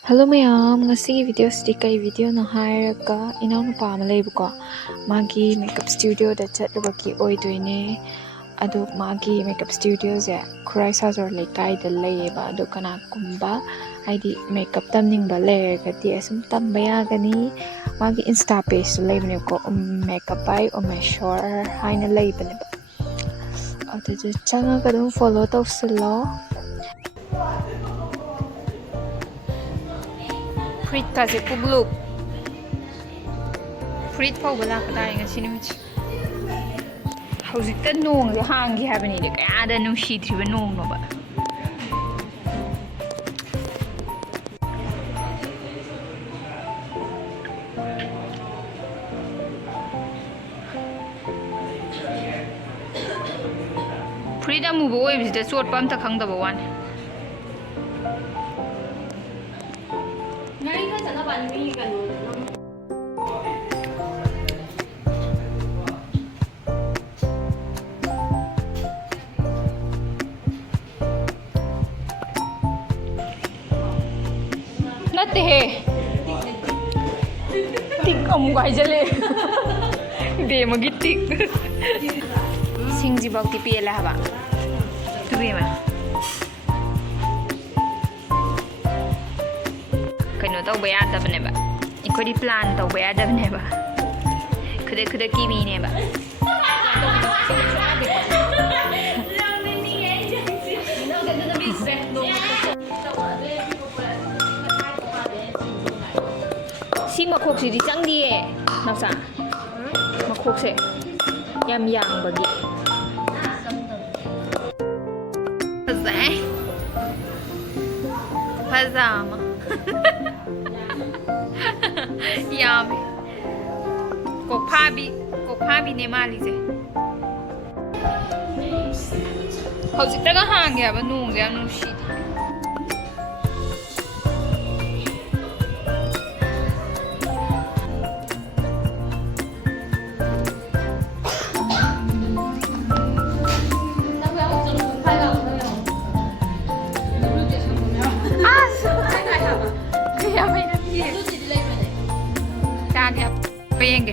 Hello mayam, ngasi video kay video na hire ka inaw na pa malay ko. Magi makeup studio da chat baki oidoine. Ado magi makeup studio ya kurai sa zor lekai da lay ba ado kana kumba ID makeup tamning ba lay kati asum tambaya gani magi insta page lay bane ko makeup by o measure haina lay bane ba. Ado changa ka dum follow tawsilo. Fruit kasi puglog. Fruit pa wala ka tayo nga sinimich. Hawzik ta nong da hangi habani da kaya da nung shitri ba nong no ba. Fruit amu ba oy bisita short pam ta khang da ba wan. Nate he. Tik kamu gak aja le. Dia mau gitik. Singji bak tipi lah ba. Tu be ma. Kano tau ba ada bane ba. Iko di plan tau ba ada bane ba. Kuda kimi ne ba. Si makhok si di chang di e naksa makhok se yam yang bagi pazama yam kok phabi ne mali se hojik ta ga hang ya ba nung ya nung shi Benge.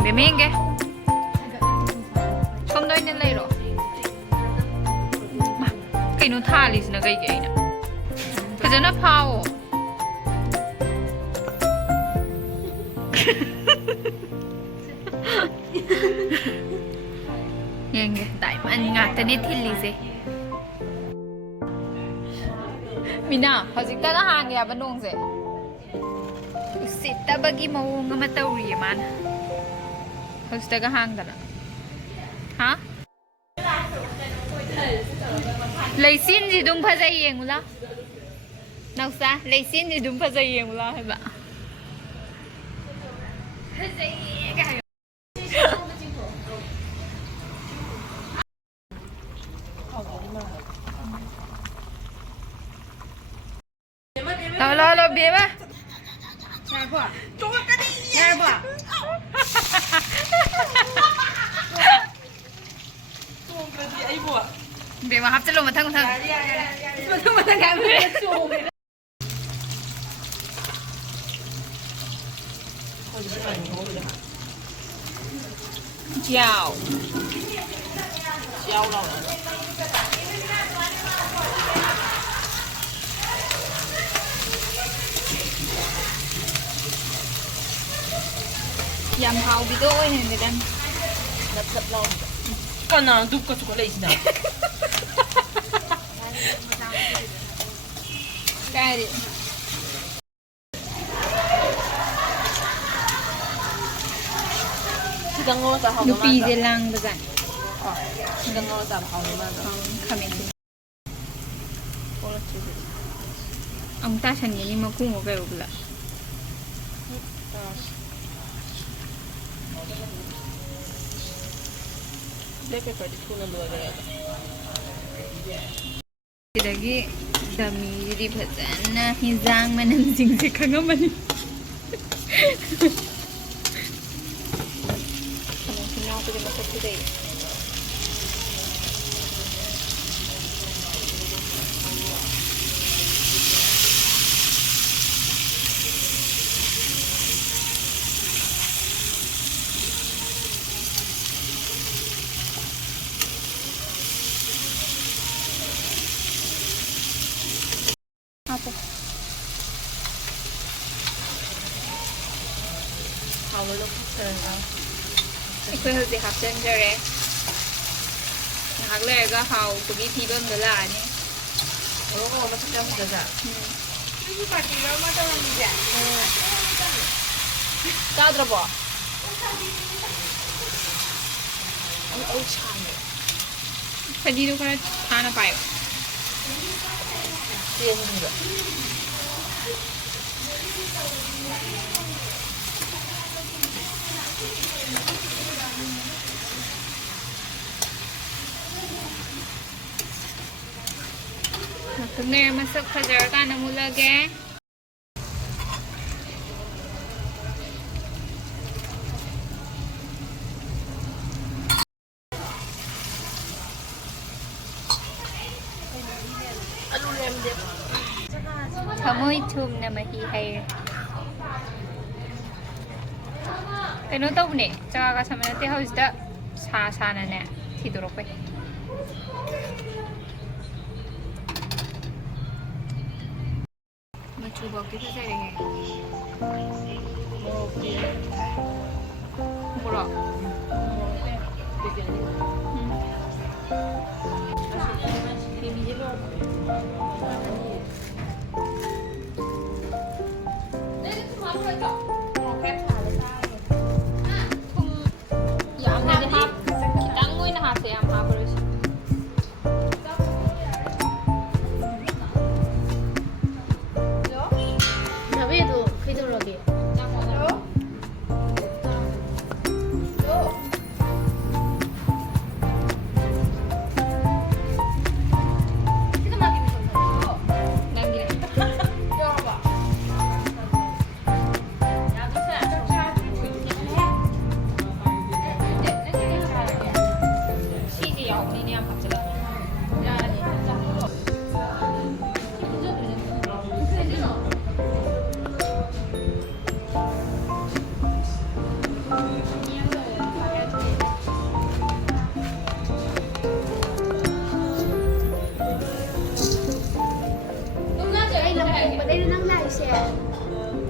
Bemenge. Không nói nên lấy rồi. Mà cái nó tha lì nó gây cái này. Cái gì nó phao. Benge. Tại mà anh ngạt tên ít lì gì. Mina, họ dịch ta đã hàng nhà bên nông gì. Sita bagi mau ngamatawri man. Hasta ka hangda na. Ha? Laisin ji dum phajai yeng la. Nausa, laisin ji dum phajai yeng la hai ba. Phajai ka. Lo bia ba. Nhai bữa. Tụi cái đi. Nhai bữa. Tụi cái gì ấy bữa. Để mà hấp cho luôn mà thân. Mà thân cái gì xuống. Chào. Chào đâu. Yam hao bị đôi này người ta đập đập lâu con nào đục có chỗ lấy gì nào cái đi nó pi de lang bazan ông ta thành gì mà cũng một cái là Lagi dami di bajana hizang manam sing se kangaman. Kalau final tu dia masak today. hapo. Halo lo pasarga. Ikut harus dihapkan jere. Nak lega hau pergi tidur dulu ni. Oh, macam jam saja. Ini pasti lama dah ni. Kau terapa? Oh, cantik. Tadi tu kan thana payo. Dia ni juga. तुमने मस्त खजर का नमूला गए थमोई थुम न मही है कनो तौने जगह का समनते हाउसदा सा साना ने थिदोरक पे मचू बाकी से रहेंगे 뭐라 chabei도 그대로게.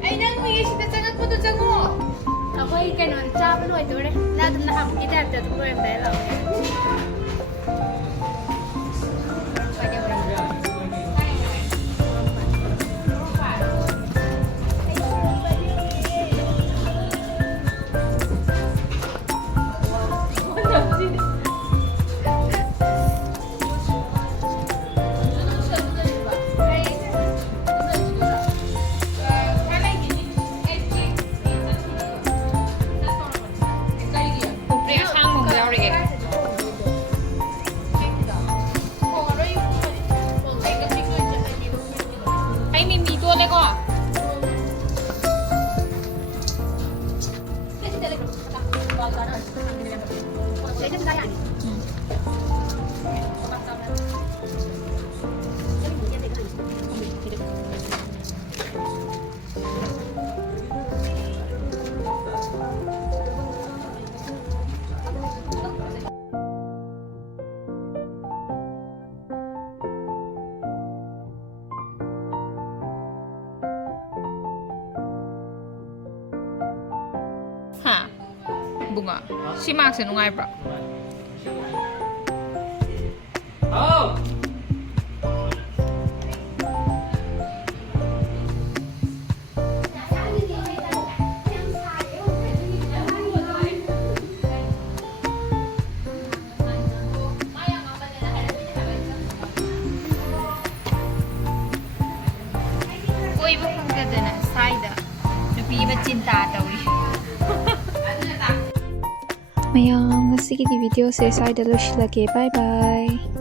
Ay, nang may isip na sangat mo to jango. Ako ay kanon chapa loy to re. Na dum na ham kita ta to em dai lao. Ha, bunga. Si Max nung ay bro. Oh. Oi, wakhal na side. Nupi ba cinta tawi. Mayang, sige di video sa side lo sila ke. Bye bye.